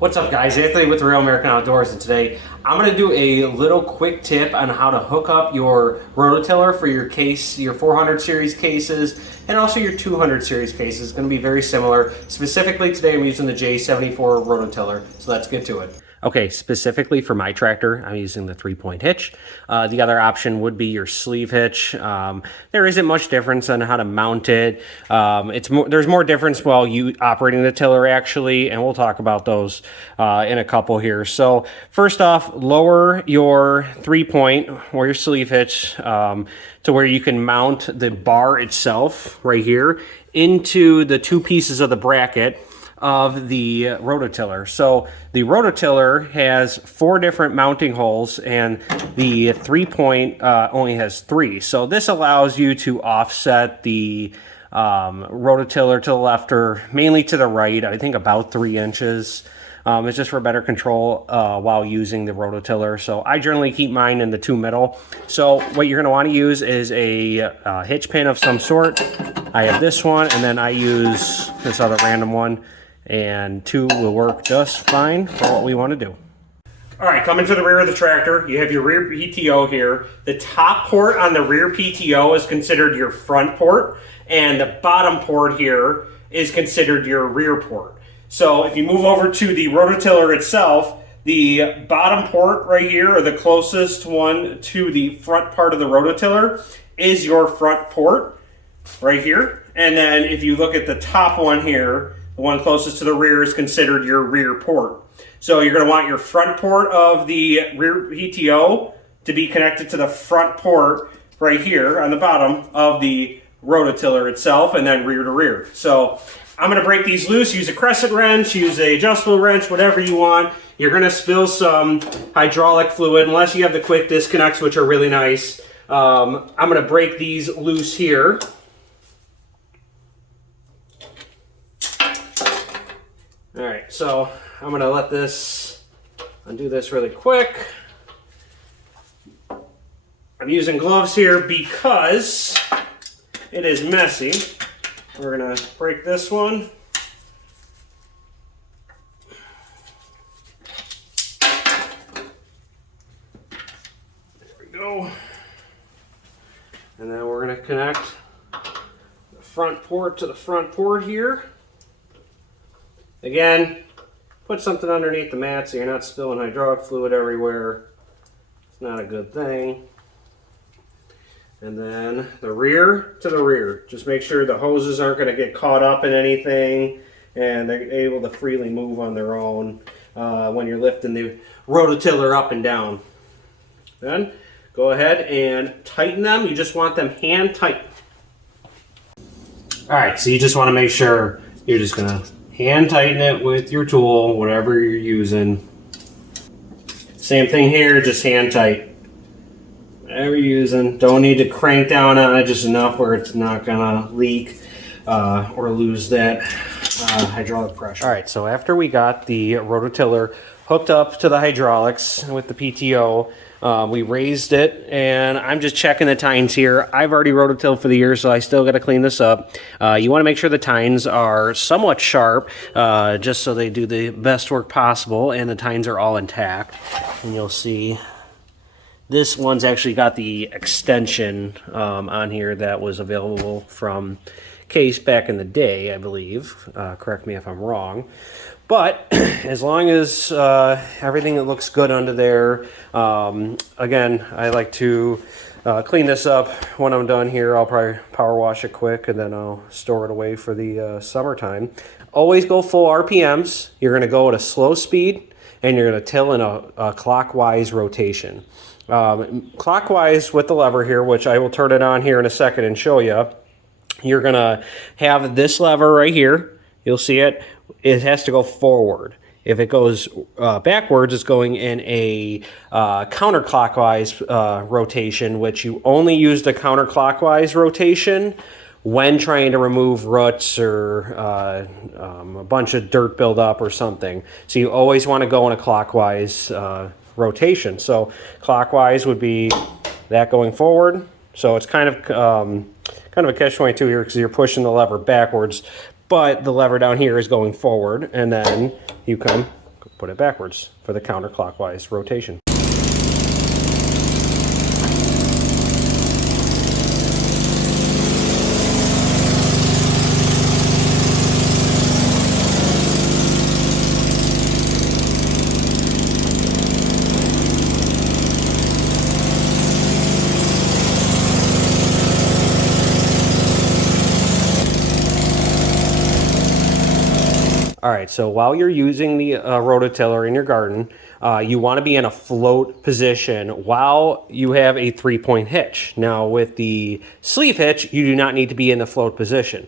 What's up guys, Anthony with Real American Outdoors, and today I'm going to do a little quick tip on how to hook up your rototiller for your case, your 400 series cases, and also your 200 series cases. It's going to be very similar. Specifically today I'm using the J74 Rototiller, so let's get to it. Okay, specifically for my tractor, I'm using the 3-point hitch. The other option would be your sleeve hitch. There isn't much difference on how to mount it. There's more difference while you operating the tiller actually, and we'll talk about those in a couple here. So first off, lower your 3-point or your sleeve hitch to where you can mount the bar itself right here into the two pieces of the bracket of the rototiller. So the rototiller has 4 different mounting holes and the 3-point only has 3. So this allows you to offset the rototiller to the left or mainly to the right, I think about 3 inches. It's just for better control while using the rototiller. So I generally keep mine in the 2 middle. So what you're going to want to use is a hitch pin of some sort. I have this one, and then I use this other random one, and 2 will work just fine for what we want to do. All right, coming to the rear of the tractor, you have your rear PTO here. The top port on the rear PTO is considered your front port, and the bottom port here is considered your rear port. So if you move over to the rototiller itself, the bottom port right here, or the closest one to the front part of the rototiller, is your front port right here. And then if you look at the top one here, the one closest to the rear is considered your rear port. So you're going to want your front port of the rear PTO to be connected to the front port right here on the bottom of the rototiller itself, and then rear to rear. So I'm going to break these loose. Use a crescent wrench, use a adjustable wrench, whatever you want. You're going to spill some hydraulic fluid unless you have the quick disconnects, which are really nice. I'm going to break these loose here. All right, so I'm going to let this undo this really quick. I'm using gloves here because it is messy. We're going to break this one. There we go. And then we're going to connect the front port to the front port here. Again, put something underneath the mat so you're not spilling hydraulic fluid everywhere. It's not a good thing. And then the rear to the rear. Just make sure the hoses aren't going to get caught up in anything and they're able to freely move on their own when you're lifting the rototiller up and down. Then go ahead and tighten them. You just want them hand tight. Alright, so you just want to make sure you're just going to hand tighten it with your tool, whatever you're using. Same thing here, just hand tight. Whatever you're using. Don't need to crank down on it, just enough where it's not gonna leak or lose that hydraulic pressure. All right, so after we got the rototiller hooked up to the hydraulics with the PTO, we raised it, and I'm just checking the tines here. I've already rototilled for the year, so I still got to clean this up. You want to make sure the tines are somewhat sharp, just so they do the best work possible, and the tines are all intact. And you'll see this one's actually got the extension on here that was available from Case back in the day, I believe. Correct me if I'm wrong. But as long as everything that looks good under there, again, I like to clean this up. When I'm done here, I'll probably power wash it quick, and then I'll store it away for the summertime. Always go full RPMs. You're going to go at a slow speed, and you're going to till in a clockwise rotation. Clockwise with the lever here, which I will turn it on here in a second and show you. You're going to have this lever right here. You'll see it. It has to go forward. If it goes backwards, it's going in a counterclockwise rotation, which you only use the counterclockwise rotation when trying to remove roots or a bunch of dirt buildup or something. So you always want to go in a clockwise rotation. So clockwise would be that going forward. So it's kind of a catch-22 here because you're pushing the lever backwards, but the lever down here is going forward, and then you come put it backwards for the counterclockwise rotation. All right, so while you're using the rototiller in your garden, you want to be in a float position while you have a 3-point hitch. Now with the sleeve hitch, you do not need to be in the float position.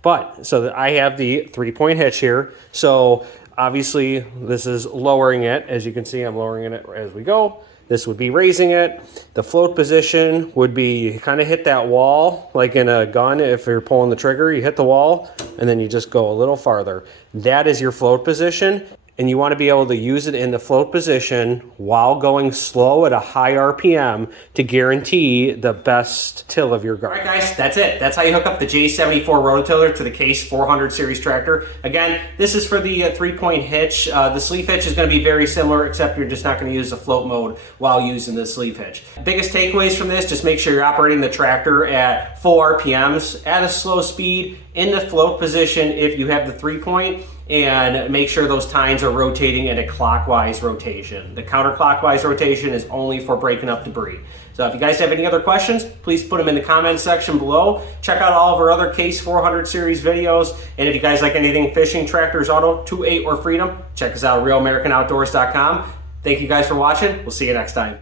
But, so I have the 3-point hitch here. So obviously this is lowering it. As you can see, I'm lowering it as we go. This would be raising it. The float position would be, you kind of hit that wall, like in a gun, if you're pulling the trigger, you hit the wall, and then you just go a little farther. That is your float position, and you want to be able to use it in the float position while going slow at a high RPM to guarantee the best till of your garden. All right, guys, that's it. That's how you hook up the J74 Rototiller to the Case 400 series tractor. Again, this is for the 3-point hitch. The sleeve hitch is going to be very similar, except you're just not going to use the float mode while using the sleeve hitch. Biggest takeaways from this, just make sure you're operating the tractor at full RPMs, at a slow speed, in the float position if you have the 3-point, and make sure those tines are rotating at a clockwise rotation. The counterclockwise rotation is only for breaking up debris. So if you guys have any other questions, please put them in the comments section below. Check out all of our other Case 400 series videos. And if you guys like anything fishing, tractors, auto, 2-8, or freedom, check us out at realamericanoutdoors.com. Thank you guys for watching. We'll see you next time.